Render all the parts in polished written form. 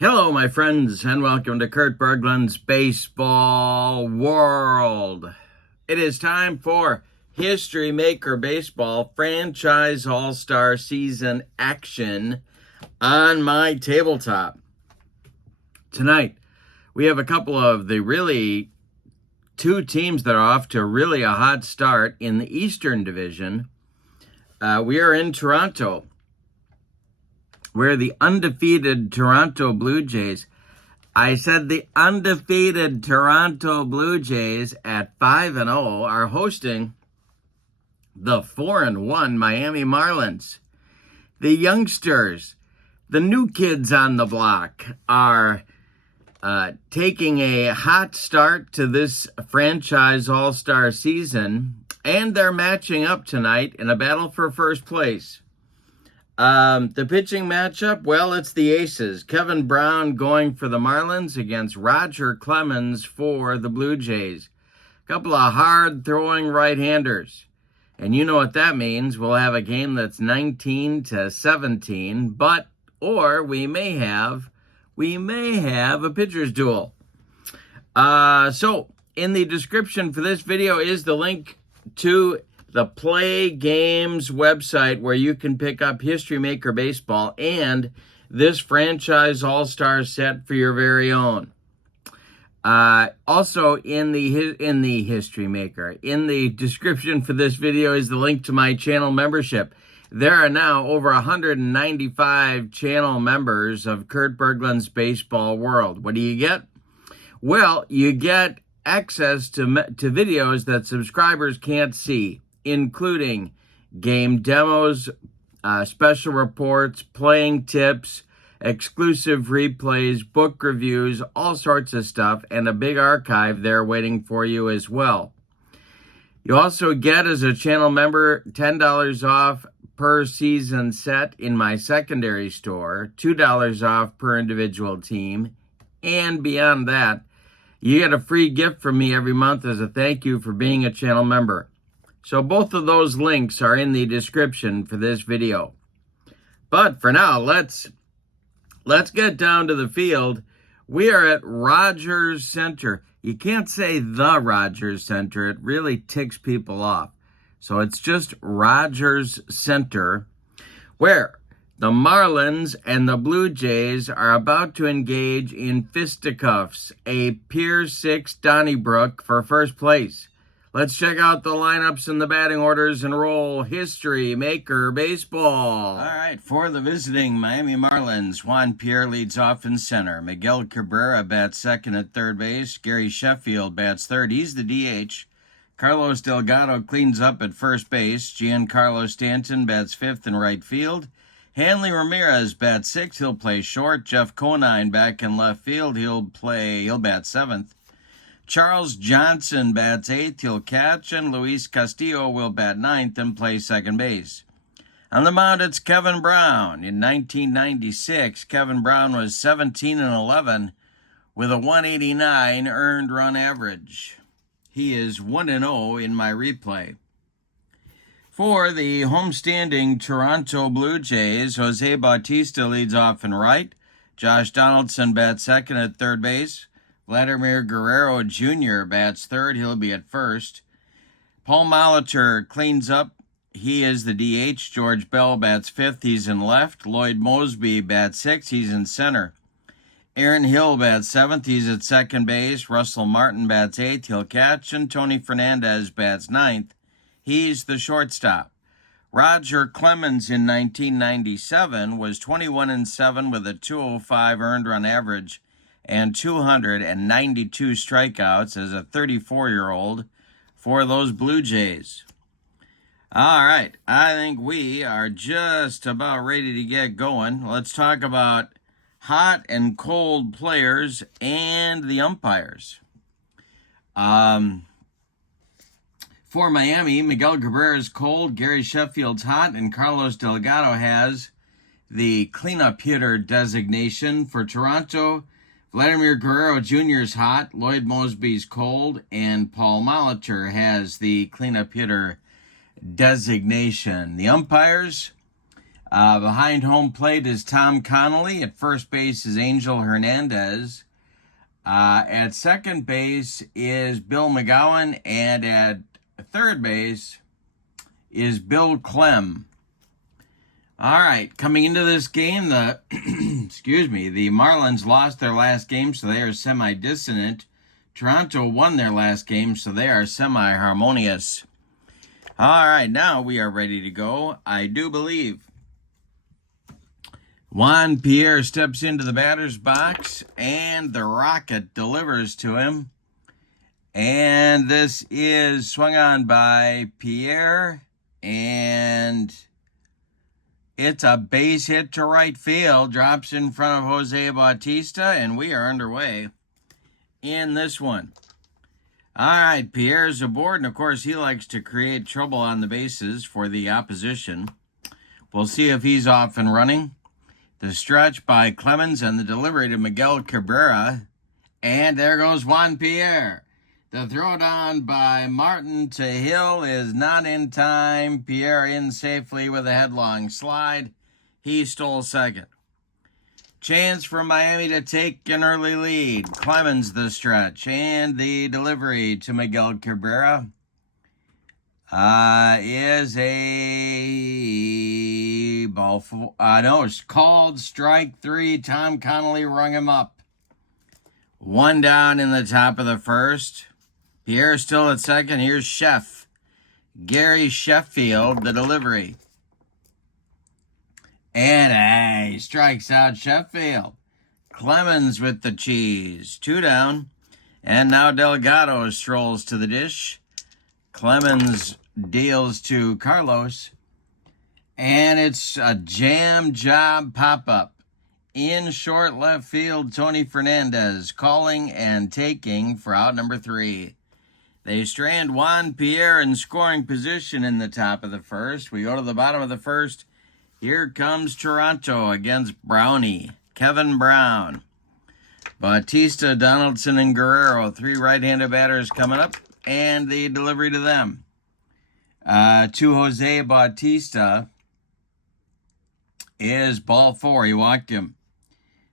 Hello, my friends, and welcome to Kurt Berglund's Baseball World. It is time for History Maker Baseball Franchise All-Star Season action on my tabletop. Tonight, we have a couple of the two teams that are off to really a hot start in the Eastern Division. We are in Toronto, where the undefeated Toronto Blue Jays, I said the undefeated Toronto Blue Jays at 5-0 are hosting the 4-1 Miami Marlins. The youngsters, the new kids on the block, are taking a hot start to this franchise all-star season, and they're matching up tonight in a battle for first place. The pitching matchup, well, it's the Aces. Kevin Brown going for the Marlins against Roger Clemens for the Blue Jays. A couple of hard-throwing right-handers. And you know what that means. We'll have a game that's 19-17, or we may have a pitcher's duel. So, in the description for this video is the link to the Play Games website where you can pick up History Maker Baseball and this franchise all-star set for your very own. Also in the History Maker, in the description for this video is the link to my channel membership. There are now over 195 channel members of Kurt Berglund's Baseball World. What do you get? Well, you get access to videos that subscribers can't see, including game demos, special reports, playing tips, exclusive replays, book reviews, all sorts of stuff, and a big archive there waiting for you as well. You also get, as a channel member, $10 off per season set in my secondary store, $2 off per individual team, and beyond that, you get a free gift from me every month as a thank you for being a channel member. So both of those links are in the description for this video. But for now, let's get down to the field. We are at Rogers Center. You can't say the Rogers Center. It really ticks people off. So it's just Rogers Center, where the Marlins and the Blue Jays are about to engage in fisticuffs, a Pier 6 Donnybrook for first place. Let's check out the lineups and the batting orders and roll History Maker Baseball. All right, for the visiting Miami Marlins, Juan Pierre leads off in center. Miguel Cabrera bats second at third base. Gary Sheffield bats third. He's the DH. Carlos Delgado cleans up at first base. Giancarlo Stanton bats fifth in right field. Hanley Ramirez bats sixth. He'll play short. Jeff Conine back in left field. He'll bat seventh. Charles Johnson bats eighth. He'll catch. And Luis Castillo will bat ninth and play second base. On the mound, it's Kevin Brown. In 1996, Kevin Brown was 17-11 with a 189 earned run average. He is 1-0 in my replay. For the homestanding Toronto Blue Jays, Jose Bautista leads off in right. Josh Donaldson bats second at third base. Vladimir Guerrero Jr. bats third. He'll be at first. Paul Molitor cleans up. He is the DH. George Bell bats fifth. He's in left. Lloyd Mosby bats sixth. He's in center. Aaron Hill bats seventh. He's at second base. Russell Martin bats eighth. He'll catch. And Tony Fernandez bats ninth. He's the shortstop. Roger Clemens in 1997 was 21-7 with a 205 earned run average and 292 strikeouts as a 34-year-old for those Blue Jays. All right, I think we are just about ready to get going. Let's talk about hot and cold players and the umpires. For Miami, Miguel Cabrera is cold, Gary Sheffield's hot, and Carlos Delgado has the cleanup hitter designation. For Toronto, Vladimir Guerrero Jr. is hot, Lloyd Mosby's cold, and Paul Molitor has the cleanup hitter designation. The umpires, Behind home plate is Tom Connolly. At first base is Angel Hernandez. At second base is Bill McGowan. And at third base is Bill Clem. All right, coming into this game, the the Marlins lost their last game, so they are semi-dissonant. Toronto won their last game, so they are semi-harmonious. All right, now we are ready to go. I do believe. Juan Pierre steps into the batter's box, and the rocket delivers to him. And this is swung on by Pierre, and it's a base hit to right field, drops in front of Jose Bautista, and we are underway in this one. All right, Pierre's aboard, and of course he likes to create trouble on the bases for the opposition. We'll see if he's off and running. The stretch by Clemens and the delivery to Miguel Cabrera, and there goes Juan Pierre. The throw down by Martin to Hill is not in time. Pierre in safely with a headlong slide. He stole second. Chance for Miami to take an early lead. Clemens the stretch and the delivery to Miguel Cabrera is a ball. No, it's called strike three. Tom Connolly rung him up. One down in the top of the first. Pierre still at second. Here's Gary Sheffield, the delivery. And he strikes out Sheffield. Clemens with the cheese. Two down. And now Delgado strolls to the dish. Clemens deals to Carlos. And it's a jam job pop-up. In short left field, Tony Fernandez calling and taking for out number 3. They strand Juan Pierre in scoring position in the top of the first. We go to the bottom of the first. Here comes Toronto against Brownie. Kevin Brown. Bautista, Donaldson, and Guerrero. 3 right-handed batters coming up. And the delivery to them. To Jose Bautista is ball 4. He walked him.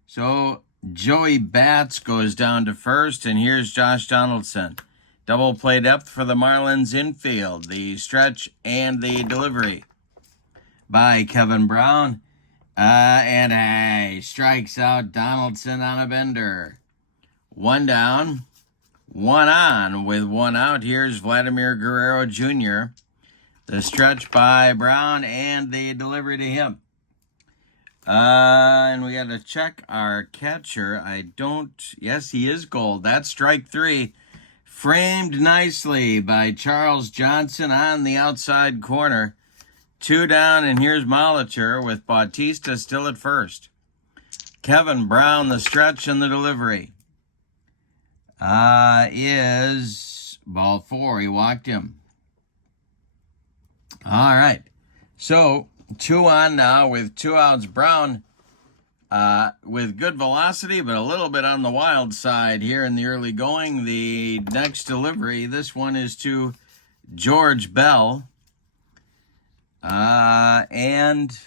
So Joey Bats goes down to first. And here's Josh Donaldson. Double play depth for the Marlins infield. The stretch and the delivery by Kevin Brown. And he strikes out Donaldson on a bender. 1 down, 1 on. With 1 out, here's Vladimir Guerrero Jr. The stretch by Brown and the delivery to him. And we got to check our catcher. Yes, he is gold. That's strike 3. Framed nicely by Charles Johnson on the outside corner. 2 down, and here's Molitor with Bautista still at first. Kevin Brown, the stretch and the delivery. Is ball 4. He walked him. All right. So 2 on now with 2 outs. Brown with good velocity, but a little bit on the wild side here in the early going. The next delivery, this one is to George Bell. And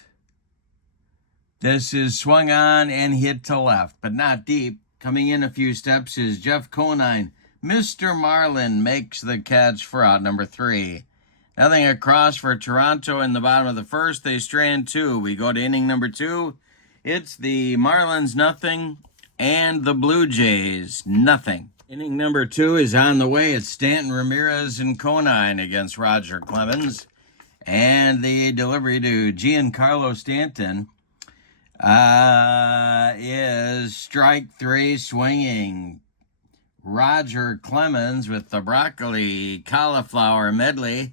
this is swung on and hit to left, but not deep. Coming in a few steps is Jeff Conine. Mr. Marlin makes the catch for out number 3. Nothing across for Toronto in the bottom of the first. They strand 2. We go to inning number 2. It's the Marlins nothing and the Blue Jays nothing. Inning number 2 is on the way. It's Stanton, Ramirez, and Conine against Roger Clemens. And the delivery to Giancarlo Stanton is strike 3 swinging. Roger Clemens with the broccoli cauliflower medley.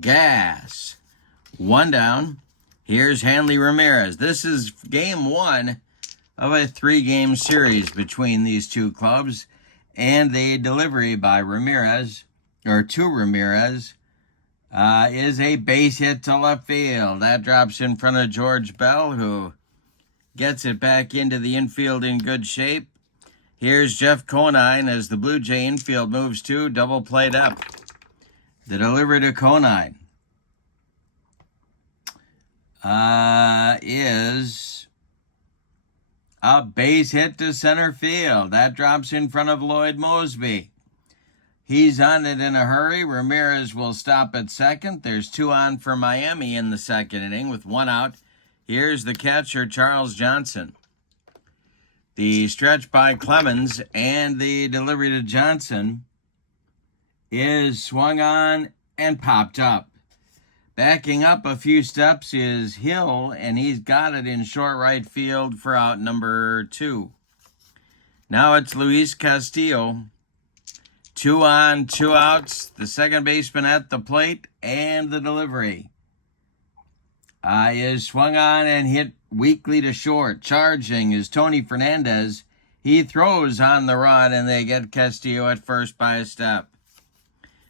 Gas. 1 down. Here's Hanley Ramirez. This is game 1 of a 3-game series between these two clubs. And the delivery by Ramirez, or to Ramirez, is a base hit to left field. That drops in front of George Bell, who gets it back into the infield in good shape. Here's Jeff Conine as the Blue Jay infield moves to double played up. The delivery to Conine. is a base hit to center field. That drops in front of Lloyd Moseby. He's on it in a hurry. Ramirez will stop at second. There's 2 on for Miami in the second inning with 1 out. Here's the catcher, Charles Johnson. The stretch by Clemens and the delivery to Johnson is swung on and popped up. Backing up a few steps is Hill, and he's got it in short right field for out number 2. Now it's Luis Castillo. 2 on, 2 outs. The second baseman at the plate, and the delivery is swung on and hit weakly to short. Charging is Tony Fernandez. He throws on the run, and they get Castillo at first by a step.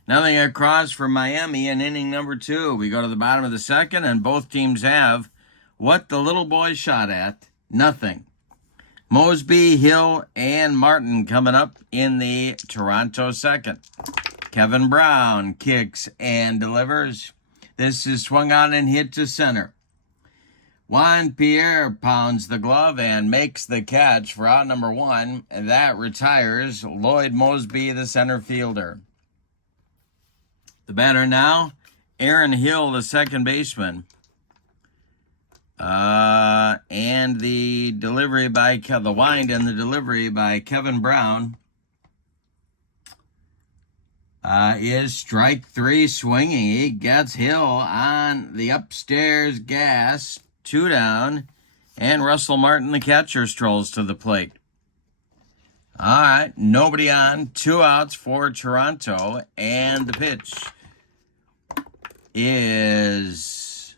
Nothing across for Miami in inning number 2. We go to the bottom of the second, and both teams have what the little boy shot at, nothing. Moseby, Hill, and Martin coming up in the Toronto second. Kevin Brown kicks and delivers. This is swung on and hit to center. Juan Pierre pounds the glove and makes the catch for out number 1. And that retires Lloyd Moseby, the center fielder. The batter now, Aaron Hill, the second baseman. And the delivery by the wind and the delivery by Kevin Brown is strike 3 swinging. He gets Hill on the upstairs gas, 2 down, and Russell Martin, the catcher, strolls to the plate. All right, nobody on, 2 outs for Toronto, and the pitch is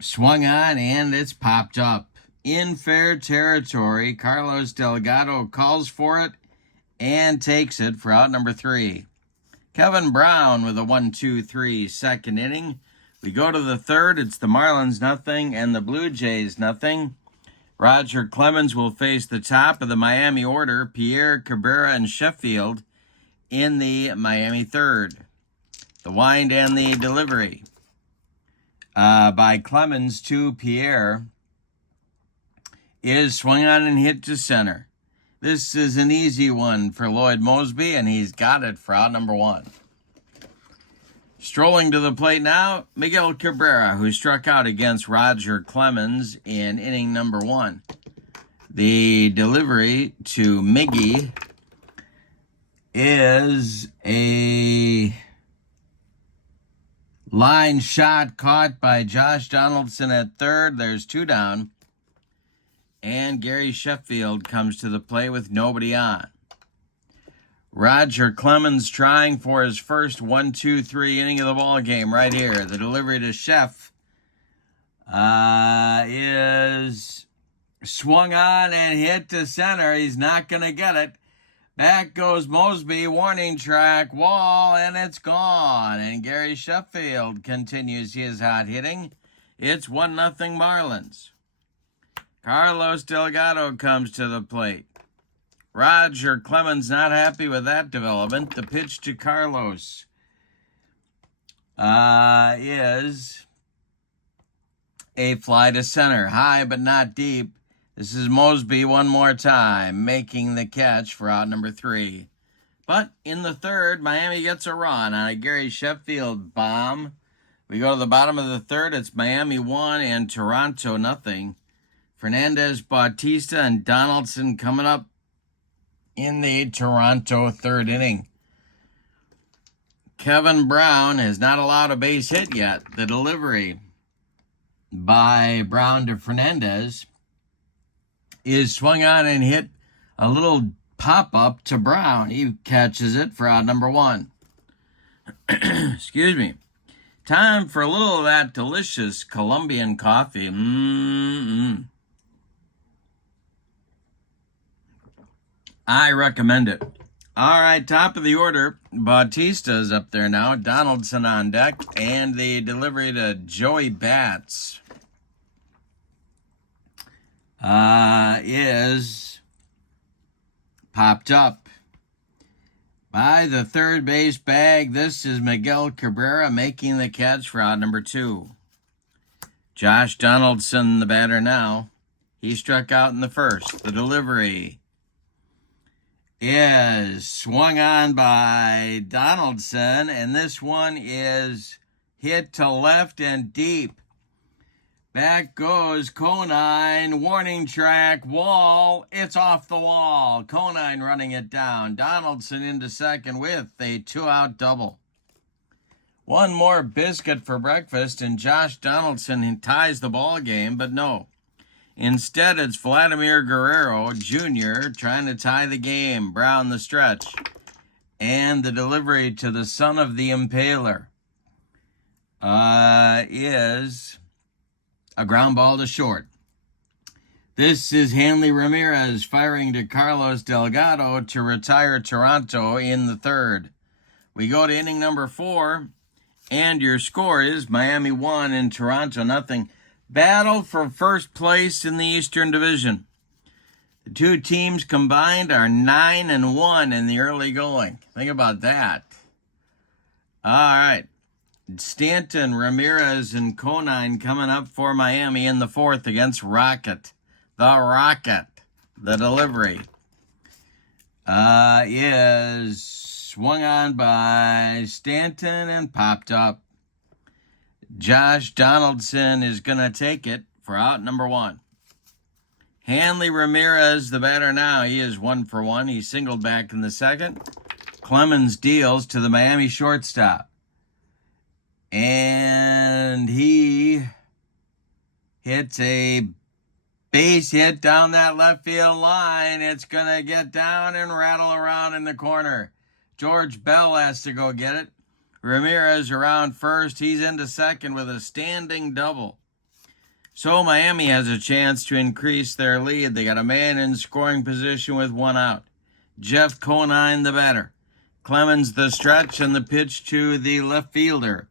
swung on and it's popped up. In fair territory, Carlos Delgado calls for it and takes it for out number 3. Kevin Brown with a 1-2-3 second inning. We go to the third. It's the Marlins nothing and the Blue Jays nothing. Roger Clemens will face the top of the Miami order, Pierre, Cabrera, and Sheffield in the Miami third. The wind and the delivery by Clemens to Pierre is swung on and hit to center. This is an easy one for Lloyd Moseby, and he's got it for out number 1. Strolling to the plate now, Miguel Cabrera, who struck out against Roger Clemens in inning number 1. The delivery to Miggy is a line shot caught by Josh Donaldson at third. There's 2 down. And Gary Sheffield comes to the plate with nobody on. Roger Clemens trying for his first 1-2-3 inning of the ball game right here. The delivery to Sheff is swung on and hit to center. He's not going to get it. Back goes Moseby, warning track, wall, and it's gone. And Gary Sheffield continues his hot hitting. It's 1-0 Marlins. Carlos Delgado comes to the plate. Roger Clemens not happy with that development. The pitch to Carlos is a fly to center. High but not deep. This is Moseby one more time, making the catch for out number 3. But in the third, Miami gets a run on a Gary Sheffield bomb. We go to the bottom of the third. It's Miami 1 and Toronto nothing. Fernandez, Bautista, and Donaldson coming up in the Toronto third inning. Kevin Brown has not allowed a base hit yet. The delivery by Brown to Fernandez is swung on and hit a little pop-up to Brown. He catches it for out number 1. Excuse me. Time for a little of that delicious Colombian coffee. I recommend it. All right, top of the order. Bautista's up there now. Donaldson on deck. And the delivery to Joey Bats is popped up by the third base bag. This is Miguel Cabrera making the catch for out number 2. Josh Donaldson, the batter now. He struck out in the first. The delivery is swung on by Donaldson, and this one is hit to left and deep. Back goes Conine, warning track, wall, it's off the wall. Conine running it down. Donaldson into second with a 2-out double. One more biscuit for breakfast, and Josh Donaldson ties the ball game, but no. Instead, it's Vladimir Guerrero Jr. trying to tie the game. Brown the stretch. And the delivery to the son of the Impaler is a ground ball to short. This is Hanley Ramirez firing to Carlos Delgado to retire Toronto in the third. We go to inning number 4, and your score is Miami 1 and Toronto nothing. Battle for first place in the Eastern Division. The two teams combined are 9-1 in the early going. Think about that. All right. Stanton, Ramirez, and Conine coming up for Miami in the fourth against Rocket. The Rocket. The delivery is swung on by Stanton and popped up. Josh Donaldson is going to take it for out number 1. Hanley Ramirez, the batter now, he is 1 for 1. He singled back in the second. Clemens deals to the Miami shortstop. And he hits a base hit down that left field line. It's going to get down and rattle around in the corner. George Bell has to go get it. Ramirez around first. He's into second with a standing double. So Miami has a chance to increase their lead. They got a man in scoring position with 1 out. Jeff Conine, the batter. Clemens, the stretch, and the pitch to the left fielder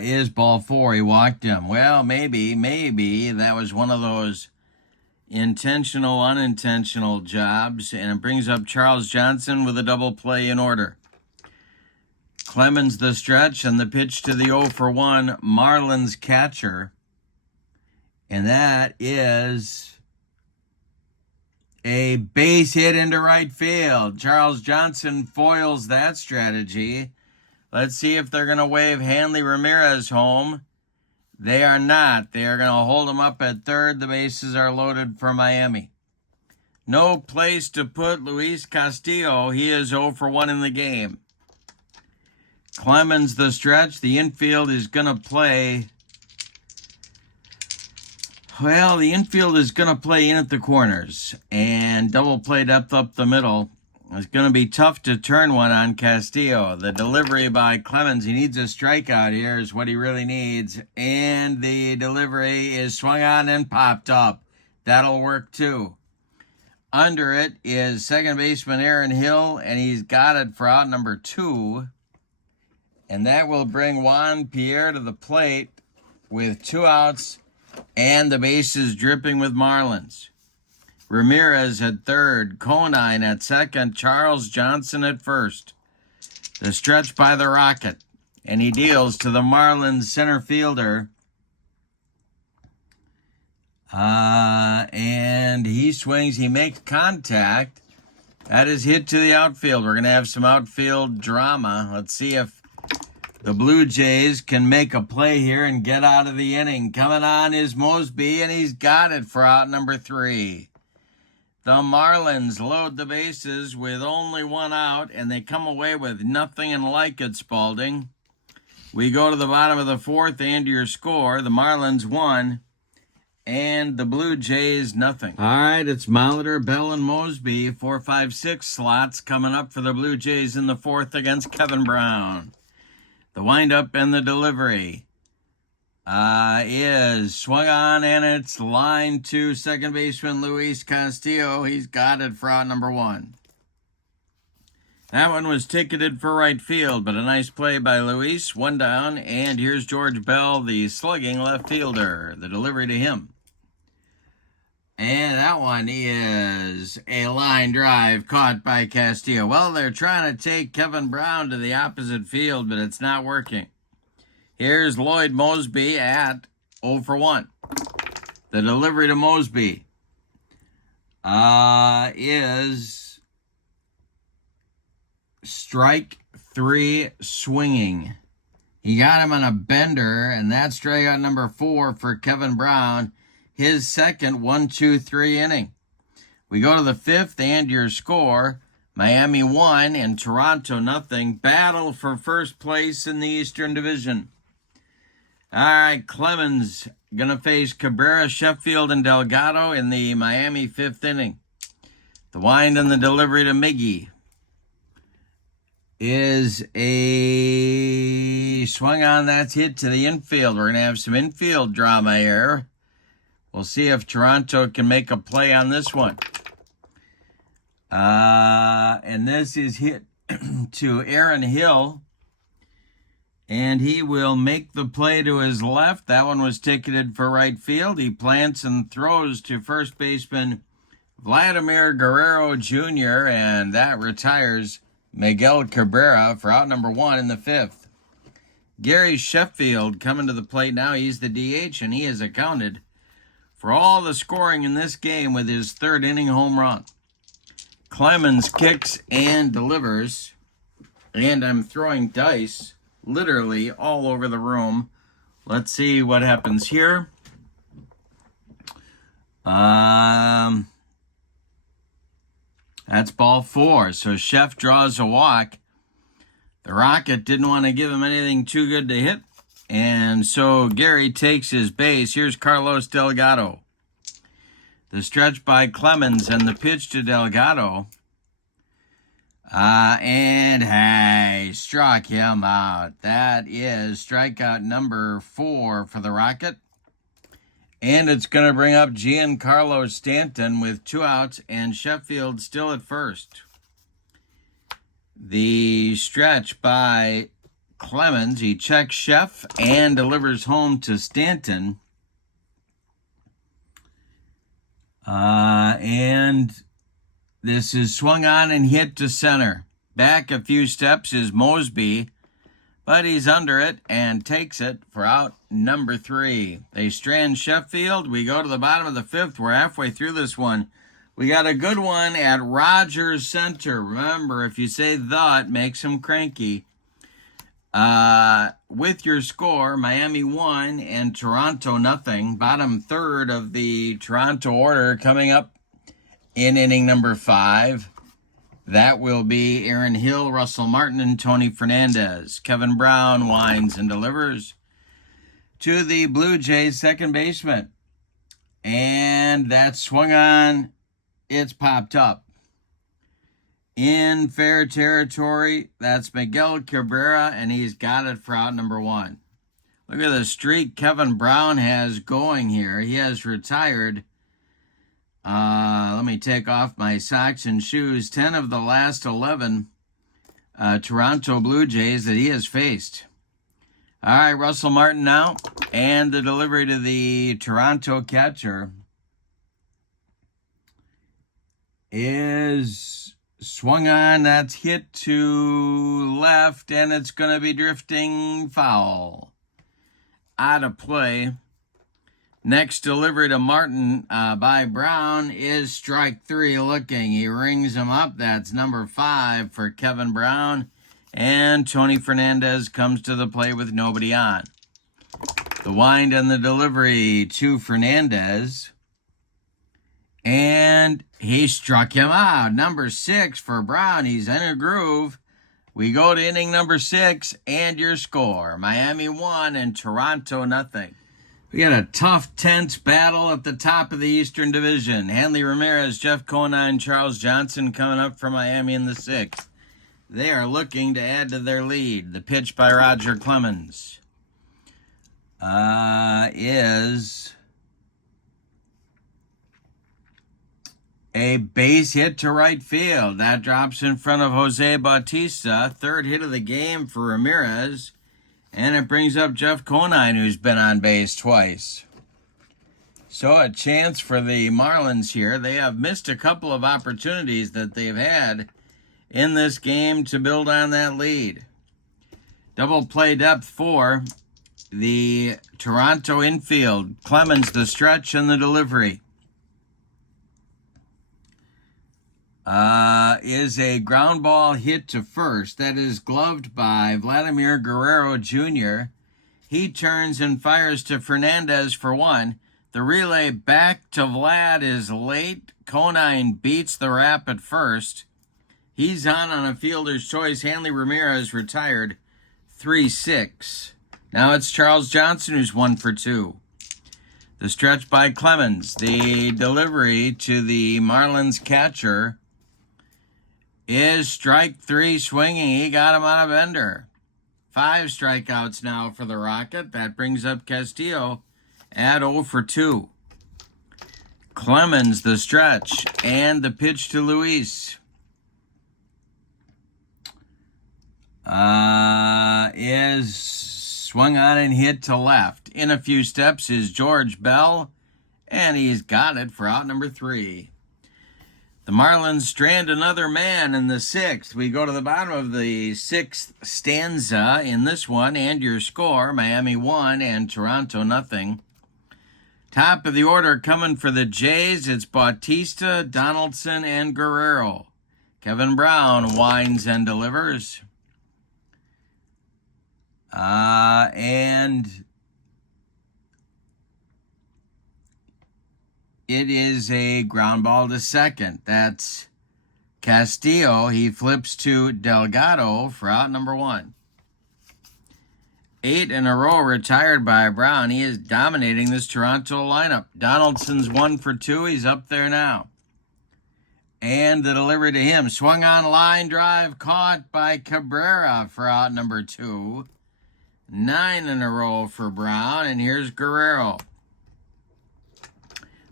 is ball 4. He walked him. Well, maybe that was one of those intentional, unintentional jobs, and it brings up Charles Johnson with a double play in order. Clemens the stretch and the pitch to the 0 for 1 Marlins catcher, and that is a base hit into right field. Charles Johnson foils that strategy. Let's see if they're going to wave Hanley Ramirez home. They are not. They are going to hold him up at third. The bases are loaded for Miami. No place to put Luis Castillo. He is 0 for 1 in the game. Clemens the stretch. The infield is going to play. Well, the infield is going to play in at the corners. And double play depth up the middle. It's going to be tough to turn one on Castillo. The delivery by Clemens, he needs a strikeout here is what he really needs. And the delivery is swung on and popped up. That'll work too. Under it is second baseman Aaron Hill, and he's got it for out number 2. And that will bring Juan Pierre to the plate with 2 outs and the bases dripping with Marlins. Ramirez at third, Conine at second, Charles Johnson at first. The stretch by the Rocket, and he deals to the Marlins center fielder. And he swings, he makes contact. That is hit to the outfield. We're going to have some outfield drama. Let's see if the Blue Jays can make a play here and get out of the inning. Coming on is Mosby, and he's got it for out number 3. The Marlins load the bases with only 1 out, and they come away with nothing and like it, Spalding. We go to the bottom of the 4th, and your score, the Marlins 1, and the Blue Jays nothing. All right, it's Molitor, Bell, and Mosby. 4, 5, 6 slots coming up for the Blue Jays in the 4th against Kevin Brown. The windup and the delivery is swung on, and it's line to second baseman Luis Castillo. He's got it for out number 1. That one was ticketed for right field, but a nice play by Luis. 1 down, and here's George Bell, the slugging left fielder. The delivery to him. And that one is a line drive caught by Castillo. Well, they're trying to take Kevin Brown to the opposite field, but it's not working. Here's Lloyd Mosby at 0 for 1. The delivery to Mosby is strike 3 swinging. He got him on a bender, and that's strikeout number 4 for Kevin Brown, his second 1-2-3 inning. We go to the 5th, and your score, Miami 1 and Toronto nothing. Battle for first place in the Eastern Division. All right, Clemens going to face Cabrera, Sheffield, and Delgado in the Miami 5th inning. The wind and the delivery to Miggy is a swung on, that's hit to the infield. We're going to have some infield drama here. We'll see if Toronto can make a play on this one. And this is hit to Aaron Hill. And he will make the play to his left. That one was ticketed for right field. He plants and throws to first baseman Vladimir Guerrero Jr., and that retires Miguel Cabrera for out number 1 in the 5th. Gary Sheffield coming to the plate now. He's the DH, and he has accounted for all the scoring in this game with his 3rd inning home run. Clemens kicks and delivers, and I'm throwing dice literally all over the room. Let's see what happens here. That's ball 4. So Chef draws a walk. The Rocket didn't want to give him anything too good to hit, and so Gary takes his base. Here's Carlos Delgado. The stretch by Clemens and the pitch to Delgado. And hey, struck him out. That is strikeout number 4 for the Rocket. And it's going to bring up Giancarlo Stanton with 2 outs and Sheffield still at first. The stretch by Clemens. He checks Chef and delivers home to Stanton. And this is swung on and hit to center. Back a few steps is Mosby, but he's under it and takes it for out number 3. They strand Sheffield. We go to the bottom of the 5th. We're halfway through this one. We got a good one at Rogers Center. Remember, if you say the, it makes him cranky. With your score, Miami 1 and Toronto nothing. Bottom 3rd of the Toronto order coming up in inning number 5. That will be Aaron Hill, Russell Martin, and Tony Fernandez. Kevin Brown winds and delivers to the Blue Jays second baseman. And that's swung on. It's popped up. In fair territory, that's Miguel Cabrera, and he's got it for out number 1. Look at the streak Kevin Brown has going here. He has retired. Let me take off my socks and shoes. 10 of the last 11 Toronto Blue Jays that he has faced. All right, Russell Martin now. And the delivery to the Toronto catcher is swung on. That's hit to left, and it's going to be drifting foul. Out of play. Next delivery to Martin by Brown is strike 3 looking. He rings him up. That's number 5 for Kevin Brown. And Tony Fernandez comes to the plate with nobody on. The wind and the delivery to Fernandez. And he struck him out. Number 6 for Brown. He's in a groove. We go to inning number 6 and your score. Miami 1 and Toronto nothing. We got a tough, tense battle at the top of the Eastern Division. Hanley Ramirez, Jeff Conine, Charles Johnson coming up for Miami in the 6th. They are looking to add to their lead. The pitch by Roger Clemens is a base hit to right field. That drops in front of Jose Bautista. 3rd hit of the game for Ramirez. And it brings up Jeff Conine, who's been on base twice. So a chance for the Marlins here. They have missed a couple of opportunities that they've had in this game to build on that lead. Double play depth 4. the Toronto infield. Clemens, the stretch and the delivery. Is a ground ball hit to first. That is gloved by Vladimir Guerrero Jr. He turns and fires to Fernandez for one. The relay back to Vlad is late. Conine beats the wrap at first. He's on a fielder's choice. Hanley Ramirez retired 3-6. Now it's Charles Johnson who's 1 for 2. The stretch by Clemens. The delivery to the Marlins catcher is strike 3 swinging. He got him on a bender. 5 strikeouts now for the Rocket. That brings up Castillo at 0 for 2. Clemens, the stretch, and the pitch to Luis. Is swung on and hit to left. In a few steps is George Bell, and he's got it for out number 3. The Marlins strand another man in the 6th. We go to the bottom of the 6th stanza in this one, and your score, Miami 1 and Toronto nothing. Top of the order coming for the Jays, it's Bautista, Donaldson, and Guerrero. Kevin Brown winds and delivers. And it is a ground ball to second. That's Castillo. He flips to Delgado for out number 1. 8 in a row retired by Brown. He is dominating this Toronto lineup. Donaldson's 1 for 2. He's up there now. And the delivery to him. Swung on line drive, caught by Cabrera for out number 2. 9 in a row for Brown. And here's Guerrero.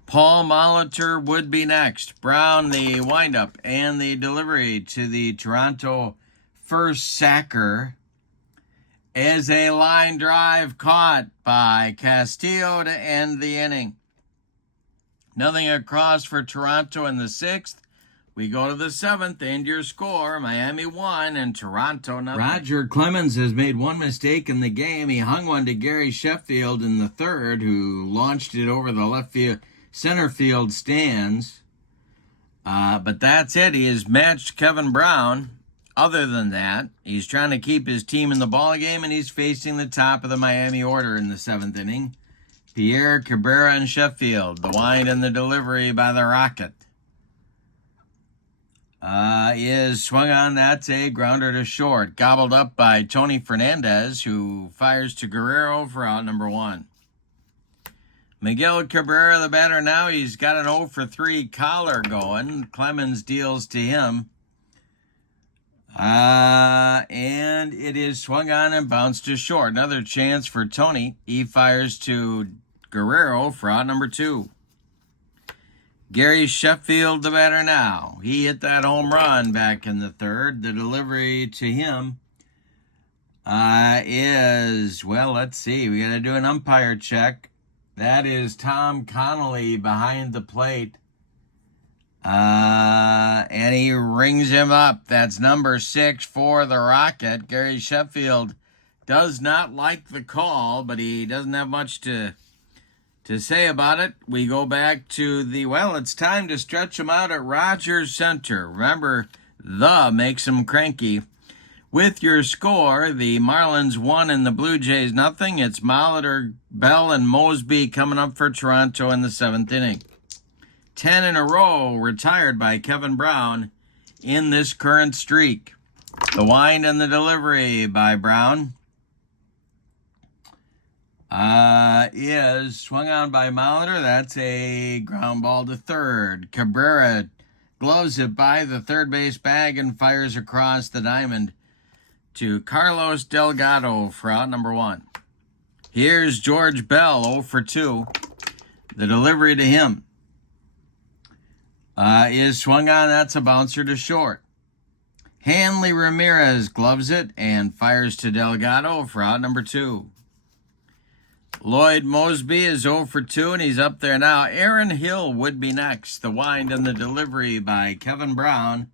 Paul Molitor would be next. Brown, the windup and the delivery to the Toronto first sacker is a line drive caught by Castillo to end the inning. Nothing across for Toronto in the 6th. We go to the 7th, and your score, Miami 1 and Toronto nothing. Roger Clemens has made one mistake in the game. He hung one to Gary Sheffield in the 3rd, who launched it over the center field stands. But that's it. He has matched Kevin Brown. Other than that, he's trying to keep his team in the ballgame, and he's facing the top of the Miami order in the 7th inning. Pierre, Cabrera, and Sheffield. The wind and the delivery by the Rocket is swung on. That's a grounder to short. Gobbled up by Tony Fernandez, who fires to Guerrero for out number 1. Miguel Cabrera, the batter now. He's got an 0 for 3 collar going. Clemens deals to him. And it is swung on and bounced to short. Another chance for Tony. He fires to Guerrero for out number 2. Gary Sheffield, the batter now. He hit that home run back in the 3rd. The delivery to him is, well, let's see. We got to do an umpire check. That is Tom Connolly behind the plate. And he rings him up. That's number 6 for the Rocket. Gary Sheffield does not like the call, but he doesn't have much to say about it. We go back to it's time to stretch him out at Rogers Center. Remember, the makes him cranky. With your score, the Marlins 1 and the Blue Jays nothing. It's Molitor, Bell, and Mosby coming up for Toronto in the 7th inning. 10 in a row retired by Kevin Brown in this current streak. The wind and the delivery by Brown is swung on by Molitor. That's a ground ball to 3rd. Cabrera gloves it by the third base bag and fires across the diamond to Carlos Delgado for out number 1. Here's George Bell, 0 for 2. The delivery to him is swung on. That's a bouncer to short. Hanley Ramirez gloves it and fires to Delgado for out number 2. Lloyd Mosby is 0 for 2, and he's up there now. Aaron Hill would be next. The wind and the delivery by Kevin Brown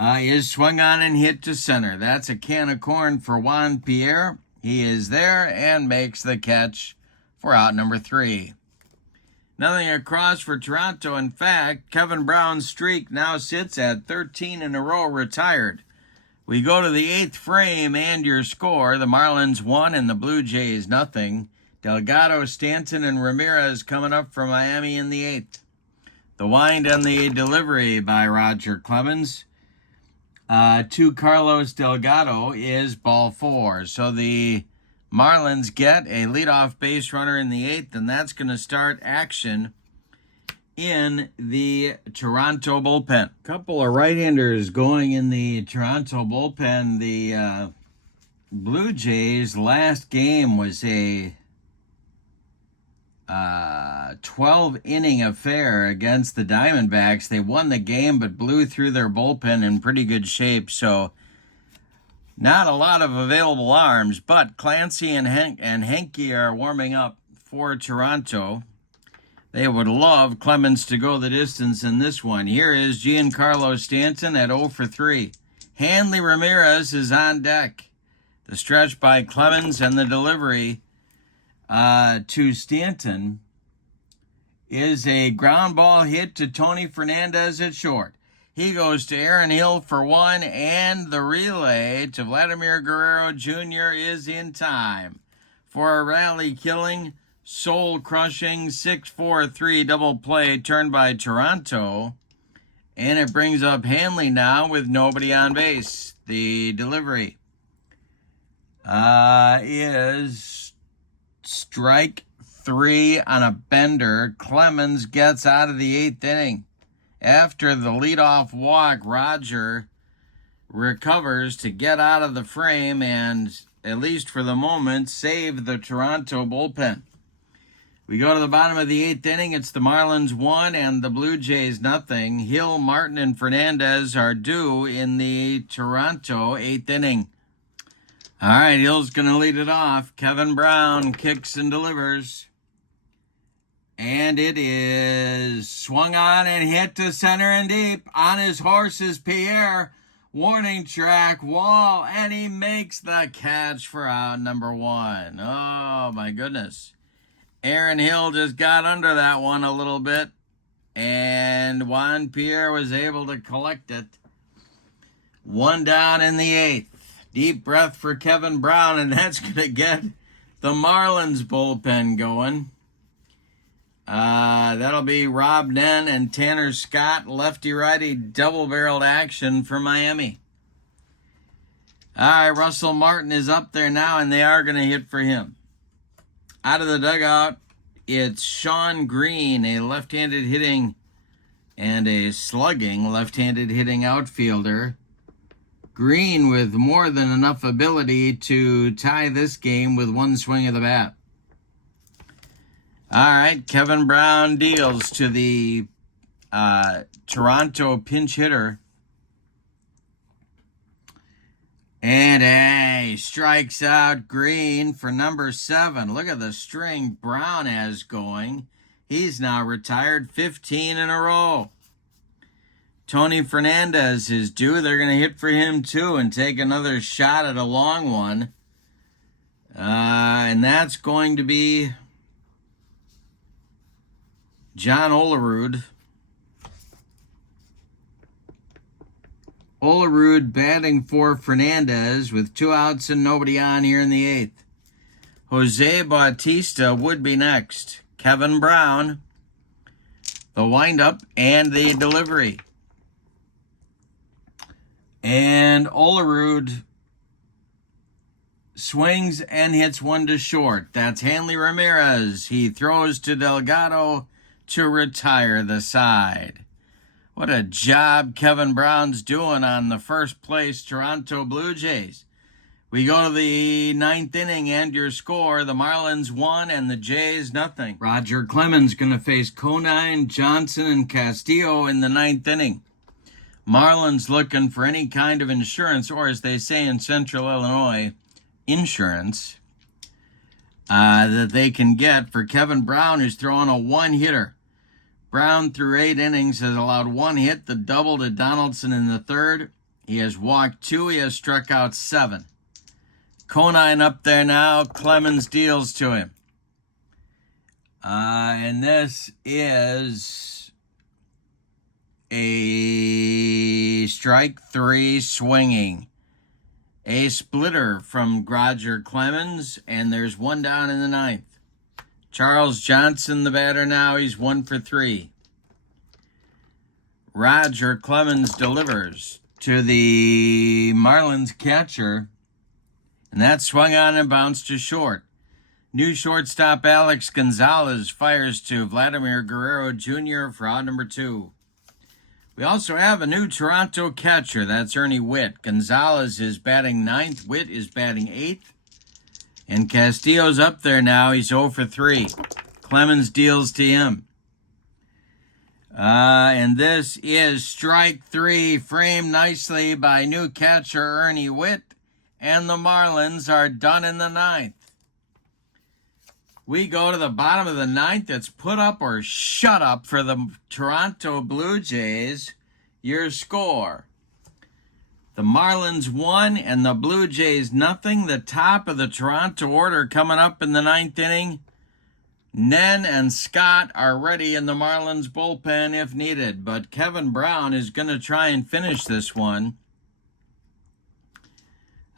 is swung on and hit to center. That's a can of corn for Juan Pierre. He is there and makes the catch for out number 3. Nothing across for Toronto. In fact, Kevin Brown's streak now sits at 13 in a row retired. We go to the 8th frame and your score. The Marlins 1 and the Blue Jays nothing. Delgado, Stanton, and Ramirez coming up for Miami in the 8th. The wind and the delivery by Roger Clemens to Carlos Delgado is ball 4. So the Marlins get a leadoff base runner in the 8th, and that's going to start action in the Toronto bullpen. Couple of right-handers going in the Toronto bullpen. The Blue Jays' last game was a 12-inning affair against the Diamondbacks. They won the game but blew through their bullpen in pretty good shape, so not a lot of available arms, but Clancy and Henke are warming up for Toronto. They would love Clemens to go the distance in this one. Here is Giancarlo Stanton at 0 for 3. Hanley Ramirez is on deck. The stretch by Clemens and the delivery to Stanton is a ground ball hit to Tony Fernandez at short. He goes to Aaron Hill for 1, and the relay to Vladimir Guerrero Jr. is in time for a rally-killing, soul-crushing 6-4-3 double play turned by Toronto, and it brings up Hanley now with nobody on base. The delivery is strike 3 on a bender. Clemens gets out of the 8th inning. After the leadoff walk, Roger recovers to get out of the frame and, at least for the moment, save the Toronto bullpen. We go to the bottom of the 8th inning. It's the Marlins 1 and the Blue Jays nothing. Hill, Martin, and Fernandez are due in the Toronto 8th inning. All right, Hill's going to lead it off. Kevin Brown kicks and delivers. And it is swung on and hit to center and deep. On his horse is Pierre. Warning track, wall, and he makes the catch for out number 1. Oh, my goodness. Aaron Hill just got under that one a little bit, and Juan Pierre was able to collect it. 1 down in the 8th. Deep breath for Kevin Brown, and that's going to get the Marlins bullpen going. That'll be Rob Nen and Tanner Scott, lefty-righty double-barreled action for Miami. All right, Russell Martin is up there now, and they are going to hit for him. Out of the dugout, it's Sean Green, a left-handed hitting and a slugging left-handed hitting outfielder. Green with more than enough ability to tie this game with one swing of the bat. All right, Kevin Brown deals to the Toronto pinch hitter. And he strikes out Green for number 7. Look at the string Brown has going. He's now retired 15 in a row. Tony Fernandez is due. They're going to hit for him too and take another shot at a long one. And that's going to be John Olerud. Olerud batting for Fernandez with 2 outs and nobody on here in the 8th. Jose Bautista would be next. Kevin Brown, the windup and the delivery. And Olerud swings and hits one to short. That's Hanley Ramirez. He throws to Delgado to retire the side. What a job Kevin Brown's doing on the first place Toronto Blue Jays. We go to the 9th inning and your score, the Marlins 1 and the Jays nothing. Roger Clemens going to face Conine, Johnson, and Castillo in the 9th inning. Marlins looking for any kind of insurance, or as they say in Central Illinois, insurance, that they can get for Kevin Brown, who's throwing a one-hitter. Brown, through 8 innings, has allowed 1 hit, the double to Donaldson in the 3rd. He has walked 2. He has struck out 7. Conine up there now. Clemens deals to him. And this is a strike 3 swinging. A splitter from Roger Clemens, and there's one down in the 9th. Charles Johnson, the batter now. He's 1 for 3. Roger Clemens delivers to the Marlins catcher, and that swung on and bounced to short. New shortstop Alex Gonzalez fires to Vladimir Guerrero Jr. for out number 2. We also have a new Toronto catcher. That's Ernie Witt. Gonzalez is batting 9th. Witt is batting 8th. And Castillo's up there now. He's 0 for 3. Clemens deals to him. And this is strike 3, framed nicely by new catcher Ernie Witt. And the Marlins are done in the 9th. We go to the bottom of the 9th. It's put up or shut up for the Toronto Blue Jays. Your score: the Marlins 1 and the Blue Jays nothing. The top of the Toronto order coming up in the 9th inning. Nen and Scott are ready in the Marlins bullpen if needed, but Kevin Brown is going to try and finish this one.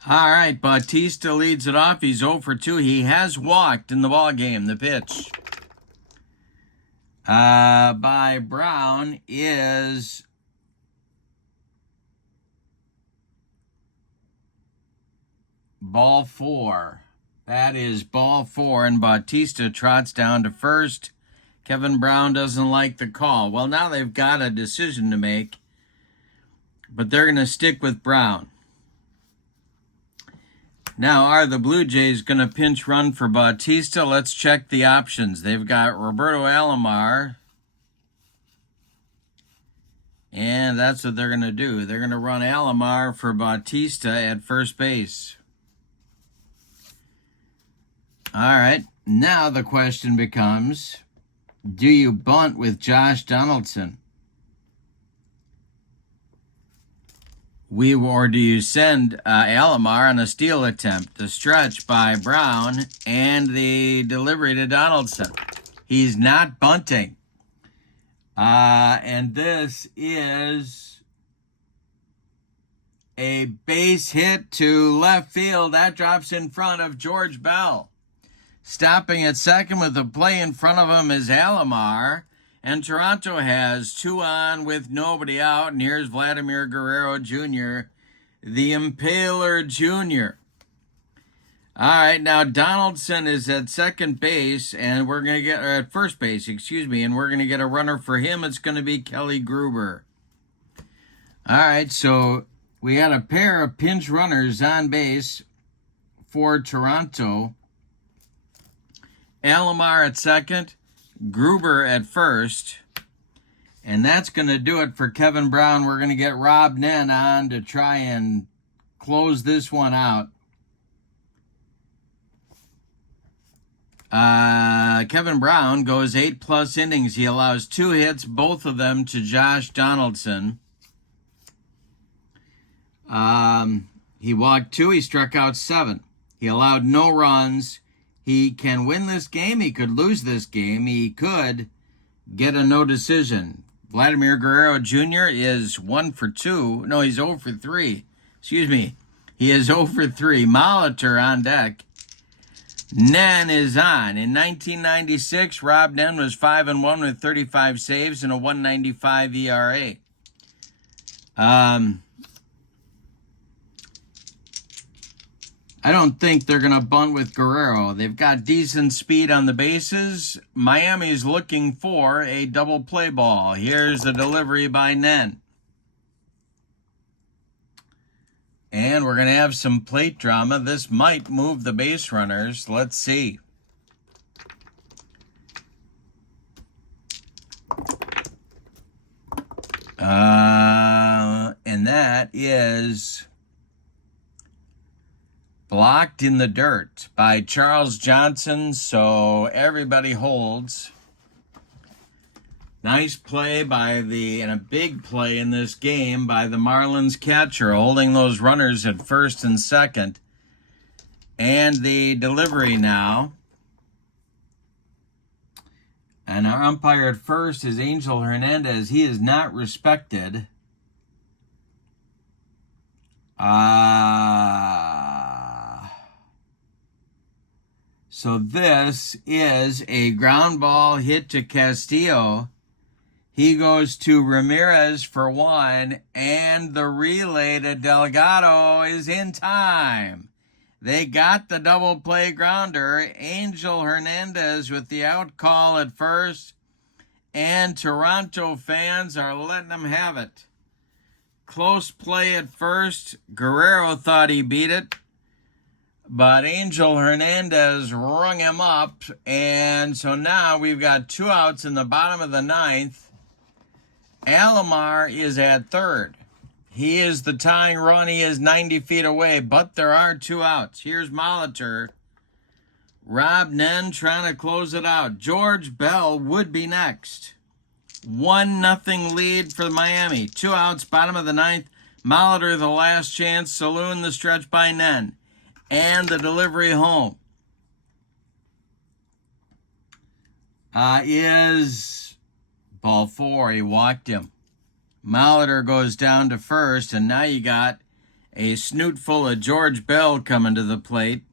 All right, Bautista leads it off. He's 0 for 2. He has walked in the ball game. The pitch by Brown is ball 4. That is ball 4, and Bautista trots down to first. Kevin Brown doesn't like the call. Well, now they've got a decision to make, but they're going to stick with Brown. Now, are the Blue Jays going to pinch run for Bautista? Let's check the options. They've got Roberto Alomar, and that's what they're going to do. They're going to run Alomar for Bautista at first base. All right, now the question becomes, do you bunt with Josh Donaldson? Or do you send Alomar on a steal attempt? The stretch by Brown and the delivery to Donaldson. He's not bunting. And this is a base hit to left field. That drops in front of George Bell. Stopping at second with the play in front of him is Alomar. And Toronto has 2 on with nobody out. And here's Vladimir Guerrero Jr., the Impaler Jr. All right, now Donaldson is at second base, and we're going to get, at first base, and we're going to get a runner for him. It's going to be Kelly Gruber. All right, so we had a pair of pinch runners on base for Toronto. Alomar at second, Gruber at first, and that's going to do it for Kevin Brown. We're going to get Rob Nen on to try and close this one out. Kevin Brown goes 8+ innings. He allows 2 hits, both of them to Josh Donaldson. He walked 2. He struck out 7. He allowed no runs. He can win this game. He could lose this game. He could get a no decision. Vladimir Guerrero Jr. is 1 for 2. No, he's 0 for 3. Excuse me. He is 0 for 3. Molitor on deck. Nen is on. In 1996, Rob Nen was 5-1 with 35 saves and a 1.95 ERA. I don't think they're going to bunt with Guerrero. They've got decent speed on the bases. Miami's looking for a double play ball. Here's the delivery by Nen. And we're going to have some plate drama. This might move the base runners. Let's see. And that is blocked in the dirt by Charles Johnson, so everybody holds. Nice play and a big play in this game by the Marlins catcher, holding those runners at first and second. And the delivery now. And our umpire at first is Angel Hernandez. He is not respected. So this is a ground ball hit to Castillo. He goes to Ramirez for one, and the relay to Delgado is in time. They got the double play grounder. Angel Hernandez with the out call at first, and Toronto fans are letting them have it. Close play at first. Guerrero thought he beat it, but Angel Hernandez rung him up, and so now we've got 2 outs in the bottom of the 9th. Alomar is at third. He is the tying run. He is 90 feet away, but there are 2 outs. Here's Molitor. Rob Nen trying to close it out. George Bell would be next. 1-0 lead for Miami. 2 outs, bottom of the 9th. Molitor the last chance. Saloon the stretch by Nen. And the delivery home is ball 4. He walked him. Molitor goes down to first, and now you got a snoot full of George Bell coming to the plate.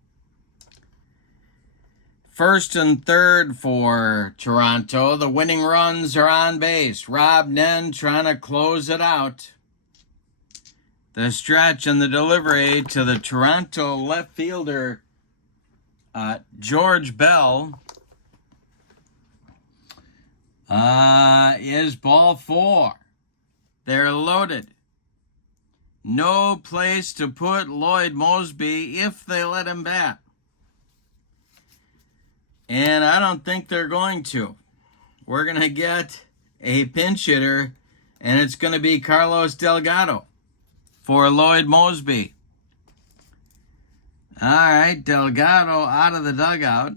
First and third for Toronto. The winning runs are on base. Rob Nen trying to close it out. The stretch and the delivery to the Toronto left fielder, George Bell, is ball 4. They're loaded. No place to put Lloyd Mosby if they let him bat. And I don't think they're going to. We're going to get a pinch hitter, and it's going to be Carlos Delgado for Lloyd Mosby. All right, Delgado out of the dugout.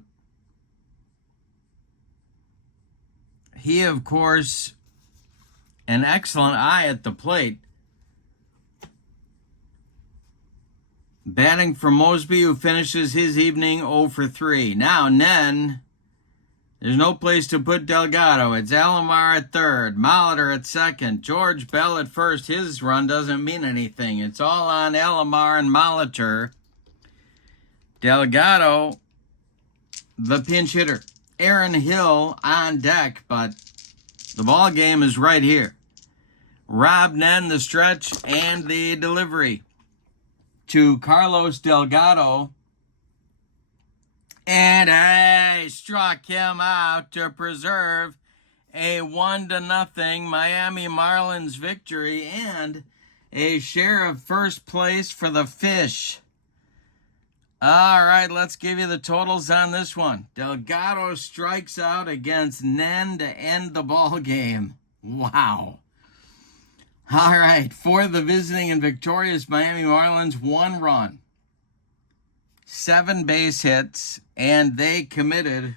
He, of course, an excellent eye at the plate. Batting for Mosby, who finishes his evening 0 for 3. Now, Nen, there's no place to put Delgado. It's Alomar at third, Molitor at second, George Bell at first. His run doesn't mean anything. It's all on Alomar and Molitor. Delgado, the pinch hitter. Aaron Hill on deck, but the ball game is right here. Rob Nen, the stretch, and the delivery to Carlos Delgado. And I struck him out to preserve a 1-0 Miami Marlins victory and a share of first place for the Fish. All right, let's give you the totals on this one. Delgado strikes out against Nen to end the ball game. Wow. All right, for the visiting and victorious Miami Marlins, 1 run, 7 base hits, and they committed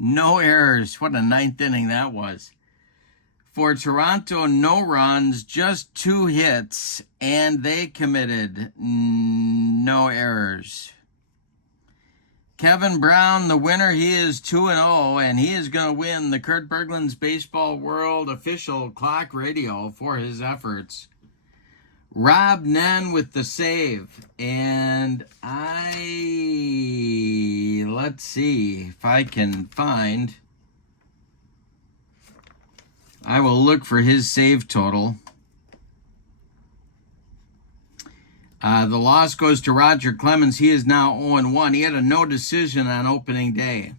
no errors. What a 9th inning that was. For Toronto, no runs, just 2 hits, and they committed no errors. Kevin Brown, the winner, he is 2-0, and he is going to win the Kurt Berglund's Baseball World official clock radio for his efforts. Rob Nen with the save, and let's see if I can find, I will look for his save total. The loss goes to Roger Clemens. He is now 0-1. He had a no decision on opening day.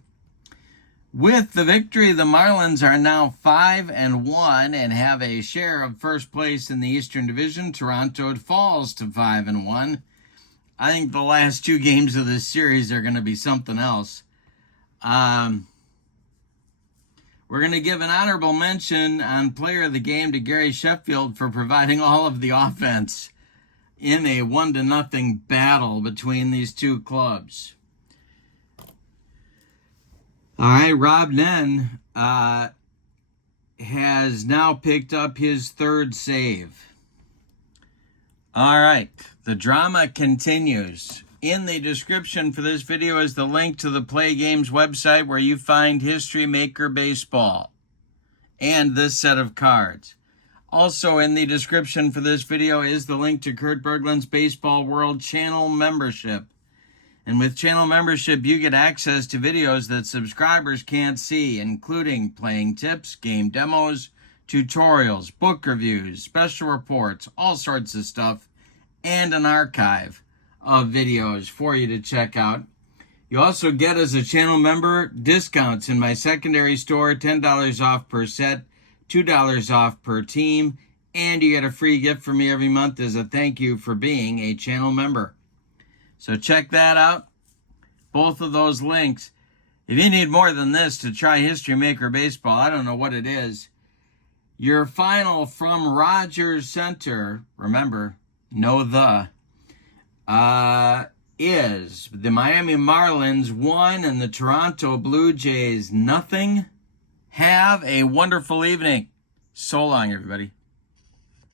With the victory, the Marlins are now 5-1 and have a share of first place in the Eastern Division. Toronto falls to 5-1. I think the last 2 games of this series are going to be something else. We're going to give an honorable mention on Player of the Game to Gary Sheffield for providing all of the offense in a 1-0 battle between these 2 clubs. All right, Rob Nen has now picked up his 3rd save. All right, the drama continues. In the description for this video is the link to the Play Games website where you find History Maker Baseball and this set of cards. Also in the description for this video is the link to Kurt Berglund's Baseball World channel membership. And with channel membership, you get access to videos that subscribers can't see, including playing tips, game demos, tutorials, book reviews, special reports, all sorts of stuff, and an archive of videos for you to check out. You also get, as a channel member, discounts in my secondary store, $10 off per set, $2 off per team, and you get a free gift from me every month as a thank you for being a channel member. So check that out, both of those links. If you need more than this to try History Maker Baseball, I don't know what it is. Your final from Rogers Center, remember, know the, is the Miami Marlins 1 and the Toronto Blue Jays 0. Have a wonderful evening. So long, everybody.